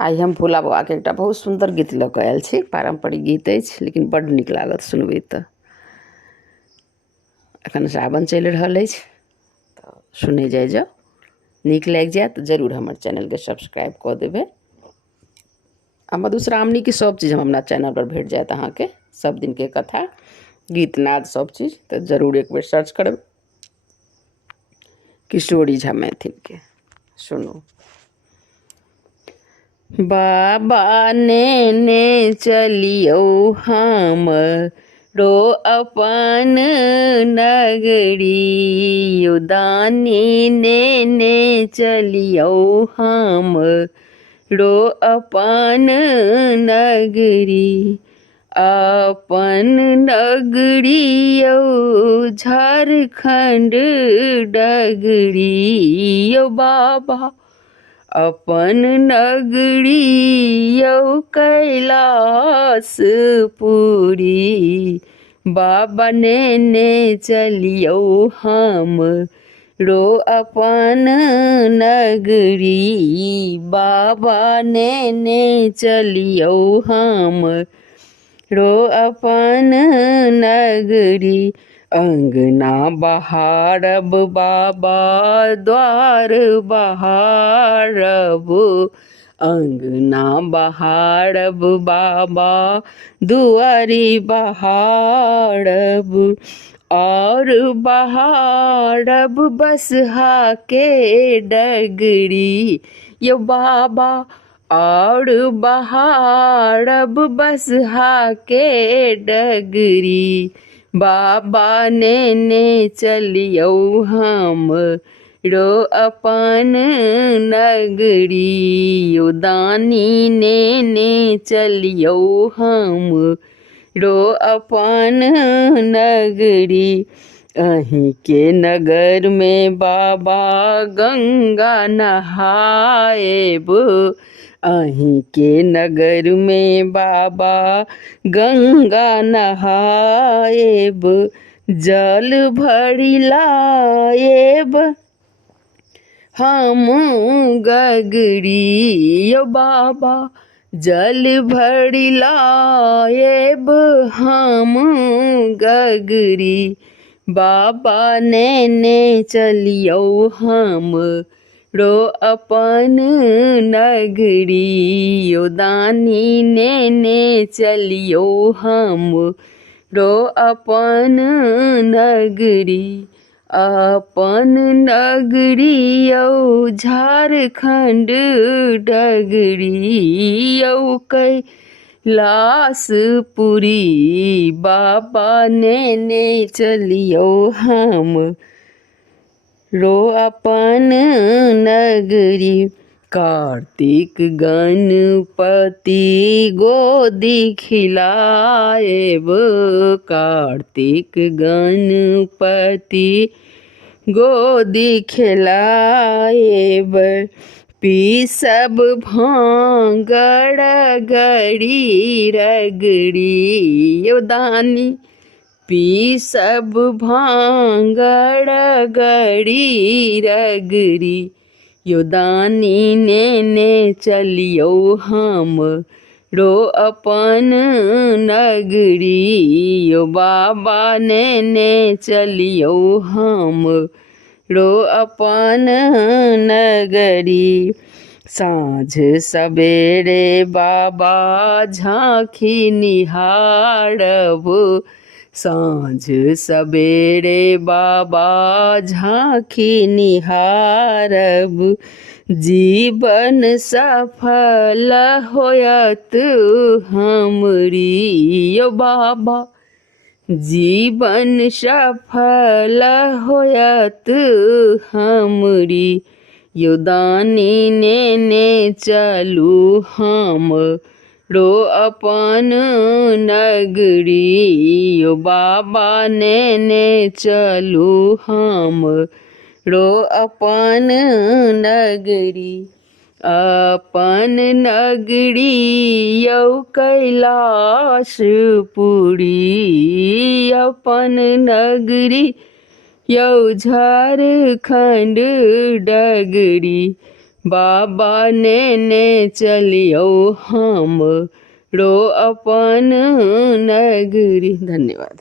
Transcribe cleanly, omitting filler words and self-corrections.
आई हम भोला बाबा के एक बहुत सुंदर गीत लऽ कऽ आयल छी। पारंपरिक गीत अछि लेकिन बड्ड नीक लागत सुनबै तऽ। एखन सावन चलि रहल अछि तऽ सुनै जाओ, नीक लागि जायत जरूर हमर चैनल के सब्सक्राइब कऽ देबै। आ मधुश्रावणी के सब चीज हमरा चैनल पर भेट जायत अहाँके, सब दिन के कथा, गीत नाद सब चीज। तो जरूर एक बेर सर्च करब किशोरी झा मैथिल के, सुनू। बाबा नेने चलियो हमरो अपन नगरी, यो दानी नेने चलियो हमरो अपन नगरी। अपन नगरी यौ झारखंड डगरी, यो बाबा अपन नगरी यौ कैलाशपुरी। बाबा नेने चलियो हमरो अपन नगरी, बाबा नेने चलियो हमरो अपन नगरी। अंगना बहारब बाबा द्वार बहारब, अंगना बहारब बाबा दुआरी बहारब। और बहारब बसहा के डगरी, यो बाबा और बहारब बसहा के डगरी। बाबा नेने चलियो हमरो अपन नगरी, यो दानी नेने चलियो हमरो अपन नगरी। अहीं के नगर में बाबा गंगा नहाएब, अहीं के नगर में बाबा गंगा नहाएब। जल भरी लाएब हम गगरी, यो बाबा जल भरी लाएब हम गगरी। बाबा नेने चलियो हमरो अपन नगरी, यो दानी नेने चलियो हमरो अपन नगरी। अपन नगरी यौ झारखंड डगरी, यौ कैलाशपुरी। बाबा नेने चलियो हमरो अपन नगरी। कार्तिक गणपति गोदी खिलाएब, कार्तिक गणपति गोदी खिलाएब। पीसब भांग रगड़ी रगड़ी, यो दानी पीसब भांग रगड़ी रगड़ी। यो दानी नेने चलियो हमरो अपन नगरी, यो बाबा नेने चलियो हमरो अपन नगरी। साँझ सवेरे बाबा झांकी निहारब, साँझ सवेरे बाबा झांकी निहारब। जीवन सफल होयत हमरी, यो बाबा जीवन सफल होयत हमरी। यो दानी नेने चलू हमरो अपन नगरी, यो बाबा नेने चलू हमरो अपन नगरी। अपन नगरी यौ कैलाशपुरी, अपन नगरी यौ झारखंड डगरी। बाबा ने चलियो हम रो अपन नगरी। धन्यवाद।